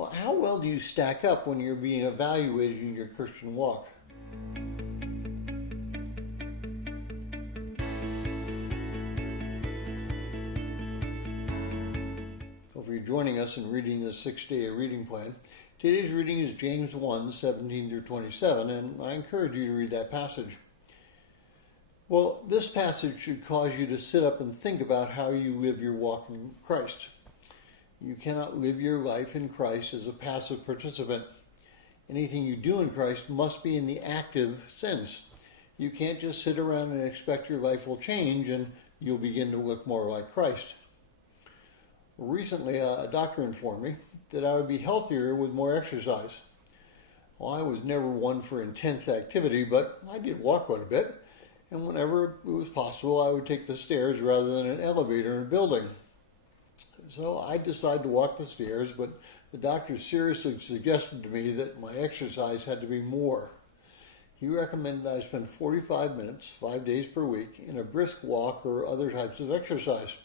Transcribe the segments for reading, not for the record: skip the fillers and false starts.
Well, how well do you stack up when you're being evaluated in your Christian walk? Well, if you're joining us in reading the 6-day reading plan, today's reading is James 1, 17 through 27, and I encourage you to read that passage. Well, this passage should cause you to sit up and think about how you live your walk in Christ. You cannot live your life in Christ as a passive participant. Anything you do in Christ must be in the active sense. You can't just sit around and expect your life will change and you'll begin to look more like Christ. Recently, a doctor informed me that I would be healthier with more exercise. Well, I was never one for intense activity, but I did walk quite a bit, and whenever it was possible, I would take the stairs rather than an elevator in a building. So I decided to walk the stairs, but the doctor seriously suggested to me that my exercise had to be more. He recommended I spend 45 minutes, 5 days per week, in a brisk walk or other types of exercise.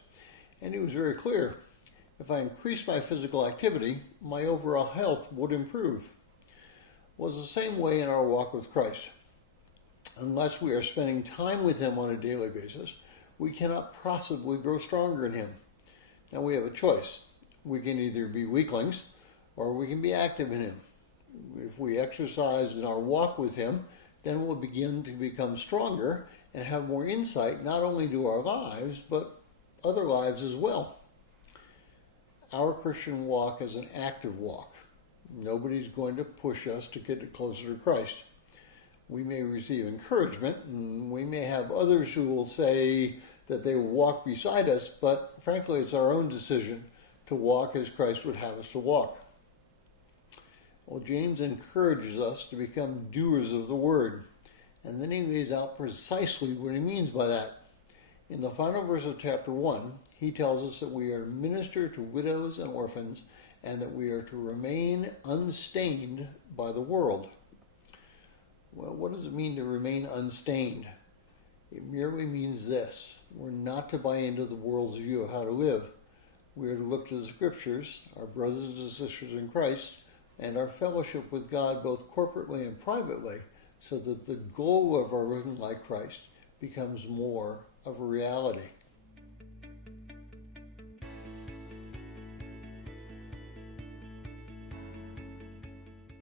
And he was very clear. If I increased my physical activity, my overall health would improve. Well, it's the same way in our walk with Christ. Unless we are spending time with Him on a daily basis, we cannot possibly grow stronger in Him. Now we have a choice. We can either be weaklings or we can be active in Him. If we exercise in our walk with Him, then we'll begin to become stronger and have more insight not only to our lives, but other lives as well. Our Christian walk is an active walk. Nobody's going to push us to get closer to Christ. We may receive encouragement, and we may have others who will say that they will walk beside us, but frankly, it's our own decision to walk as Christ would have us to walk. Well, James encourages us to become doers of the word, and then he lays out precisely what he means by that. In the final verse of chapter 1, he tells us that we are to minister to widows and orphans, and that we are to remain unstained by the world. Well, what does it mean to remain unstained? It merely means this. We're not to buy into the world's view of how to live. We are to look to the Scriptures, our brothers and sisters in Christ, and our fellowship with God both corporately and privately, so that the goal of our living like Christ becomes more of a reality.